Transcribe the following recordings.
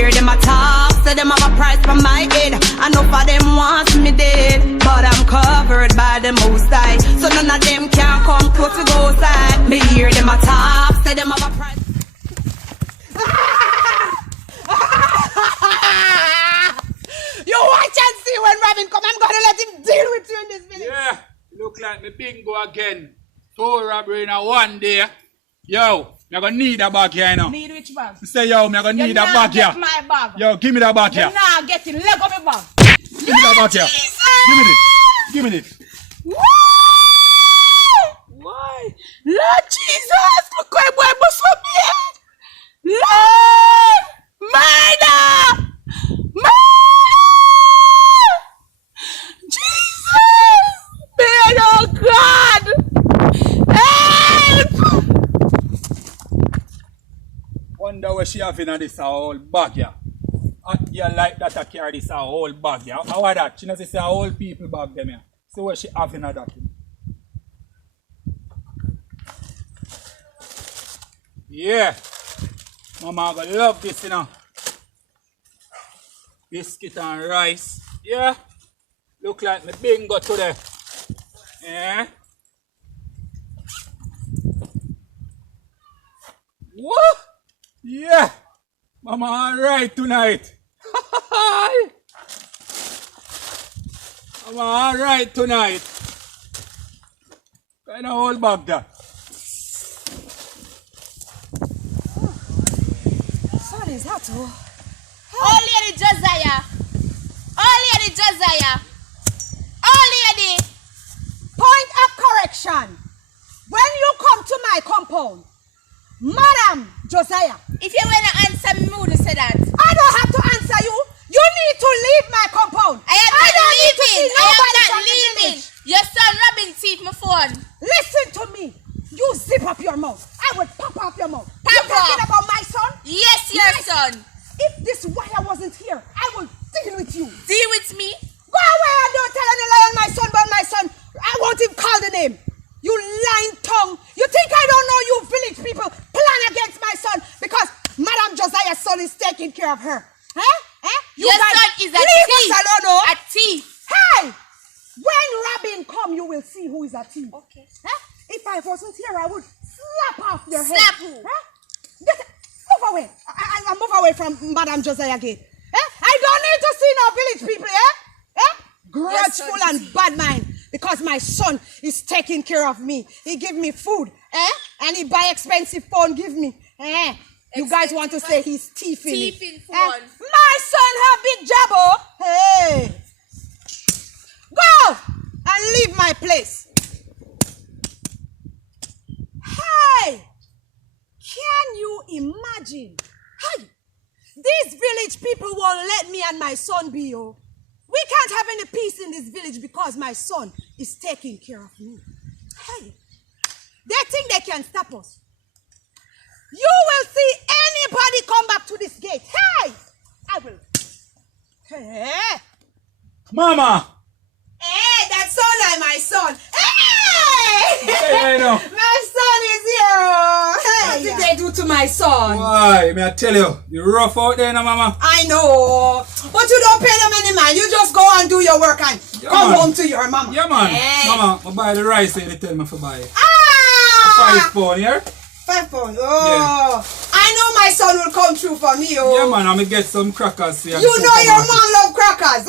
hear them a talk, say them have a price for my head. I know for them wants me dead, but I'm covered by the Most High, so none of them can come close to go side. Me hear them a talk, say them have a price. You watch and see when Robin come. I'm gonna let him deal with you in this video. Yeah, look like me bingo again. 2 robbery in a 1 day. Yo, I'm gonna need a bag here, you know. Need which bag? Say yo, I'm gonna need a bag here. My bag. Yo, give me that bag here. You're not getting leg of my bag. Give me that bag here. Give me this. Give me this. Why? Lord Jesus, look where boy must be. Lord, murder, murder. Jesus, man, oh God, help. Wonder what she having on this whole bag here. You like that I carry this whole bag here. How are that? She knows it's a whole people bag them here. So what she having on that? Yeah. Mama gonna love this, you know. Biscuit and rice. Yeah. Look like me bingo today. Yeah. What? Yeah. Mama alright tonight. Mama alright tonight. Kind of whole bag that. What is that? Oh, Lady Josiah. Oh, Lady Josiah. Oh, Lady. Point of correction. When you come to my compound, Madam Josiah. If you want to answer me, would say that. I don't have to answer you. You need to leave my compound. I am not leaving. I am not leaving. Your son Robin thief my phone. Listen to me. You zip up your mouth. I will pop off your mouth. Pop You're talking about my son? Yes, your son. If this wire wasn't here, I will deal with you. Deal with me? Go away and don't tell any lie on my son, but my son, I won't even call the name. You lying tongue. You think I don't know you village people plan against my son because Madam Josiah's son is taking care of her. Huh? You your guys, son is a leave thief. us alone, A thief. Hey! When Robin come, you will see who is a thief. Okay. Huh? If I wasn't here, I would slap off your head. Slap who? Huh? Move away. I move away from Madam Josiah Gate. I don't need to see no village people, grudgeful and bad mind. Because my son is taking care of me. He give me food, and he buy expensive phone, give me. You guys want to say he's thieving? Thieving phone. My son have big job, oh. Hey. Go and leave my place. Hey. Can you imagine? Hey. These village people won't let me and my son be, oh. We can't have any peace in this village because my son is taking care of me. Hey, they think they can stop us. You will see anybody come back to this gate. Hey, I will. Hey. Mama! Hey, that's so like my son. Hey! Hey, no. My son is here. Hey. What did they do to my son? Why? May I tell you, you're rough out there now, Mama. I know. But you don't pay them any mind. You just go and do your work and come home to your mama. Yeah, man. Hey. Mama, I buy the rice and they tell me to buy it. Ah! 5 pound, yeah? 5 pounds. Oh. Yeah. I know my son will come through for me. Oh. Yeah, man. I'm going to get some crackers here. You know your mom love crackers.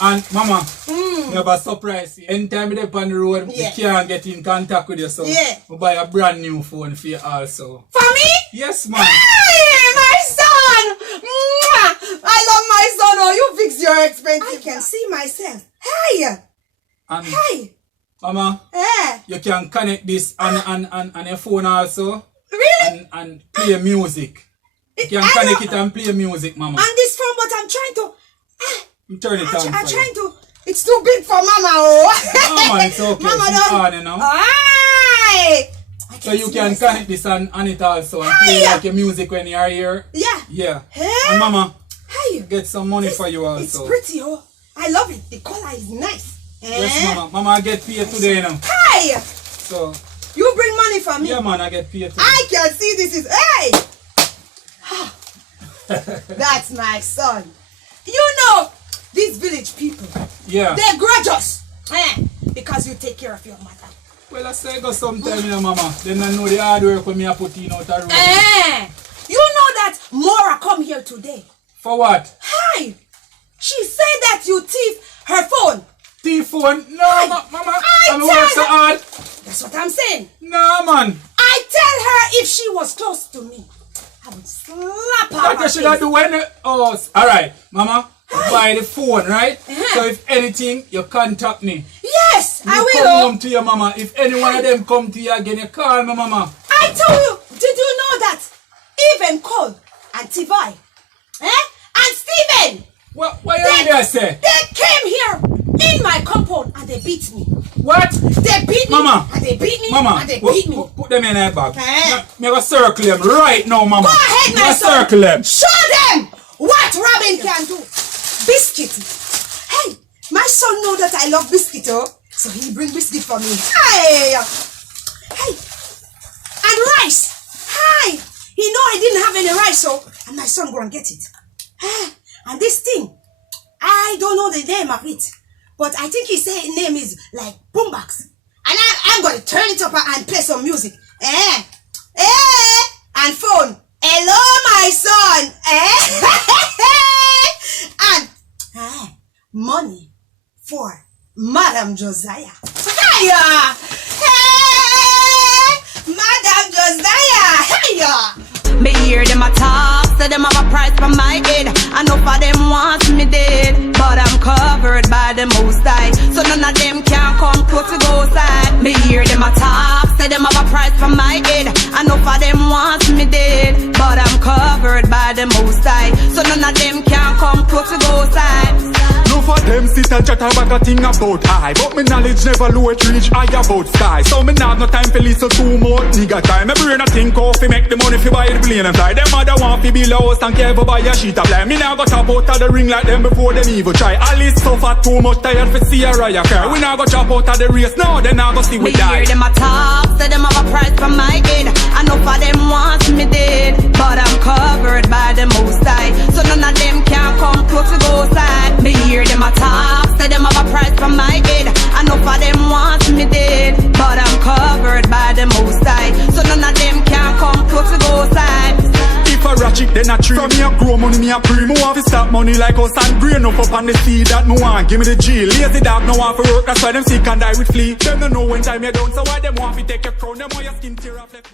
And Mama, you have a surprise. Anytime you're on the road, you can't get in contact with you. So I buy a brand new phone for you also. For me? Yes, man. Hey, my son! Mwah! I love my son. Oh, you fix your expensive. I can see myself. Hey! And hey! Mama, you can connect this on your phone also. Really? And play music. You can connect it and play music, Mama. On this phone, but I'm trying to... Turn it on. I'm trying to... It's too big for Mama, oh. No, man, it's okay. Mama it's don't... on, you know. Aye. So you can connect this on it also and play like your music when you are here. Yeah. Yeah. Hey. And Mama, hey. Get some money for you also. It's pretty, oh. I love it. The color is nice. Yes, Mama. Mama, I get paid today, you know. Hey. So. You bring money for me? Yeah, man, I get paid today. I can see this is... Hey. That's my son. You know, these village people, Yeah. they're grudges. Because you take care of your mother. Well, I say go sometime, you know, mama. Then I know the hard work when me a put in out the road. You know that Mora come here today. For what? Hi! She said that you thief her phone. Thief phone? No, mama. I'm work so hard. That's what I'm saying. No, man. I tell her if she was close to me, I would slap her. What you should have do when... Oh, alright, mama. Buy the phone, right? So if anything, you contact me. Yes, I You will. come home to your mama. If any one of them come to you again, you call me, mama. I told you, did you know that even Cole and Tivai, and Steven, What you there say? they came here in my compound and they beat me. What? They beat me, Mama. and they beat me, Mama, and they beat me. put them in that bag. Me go circle them right now, mama. Go ahead, my son. Circle them. Show them what Robin can do. Biscuit. Hey, my son know that I love biscuit, so he bring biscuit for me. Hey, and rice. Hi, he know I didn't have any rice, and my son go and get it. And this thing, I don't know the name of it, but I think he say his name is like boombox, and I'm gonna turn it up and play some music. And phone. Hello, my son. And money for Madam Josiah. Hiya! Hey, Madam Josiah. Hiya! Me hear them a talk, say them have a price for my head. I know for them wants me dead, but I'm covered by the Most High, so none of them can come close to go side. Me hear them a talk, say them have a price for my head. I know for them wants me dead, but I'm covered by the Most High, so none of them can come close to go side. No for them sit and chat about a thing about high, but me knowledge never low it reach high about sky. So me not no time for listen too much nigga time. Me brain a think off fi make the money fi buy the plane and fly. Them mother want fi build a house and care for buy a sheet of fly. Me now go top out of the ring like them before them even try. Alice suffer too much tired fi see a riot car. We now go chop out of the race now, then now go see we Me die. hear them a talk, say them have a price for my head. I know for them wants me dead, but I'm covered by the Most High, so none of them can come close to go side. Me hear them a talk, say them have a price for my head. I know for them wants me dead, but I'm covered by the Most High, so none of them can come close to go side. If a ratchet then a tree. From me a grow money me a pre. Me want to stop money like us and grain up on the seed that me want. Give me the G. Lazy dog no want for work. That's why them sick and die with flea. Them don't know when time you down. So why them want to take your crown. Them want your skin tear off like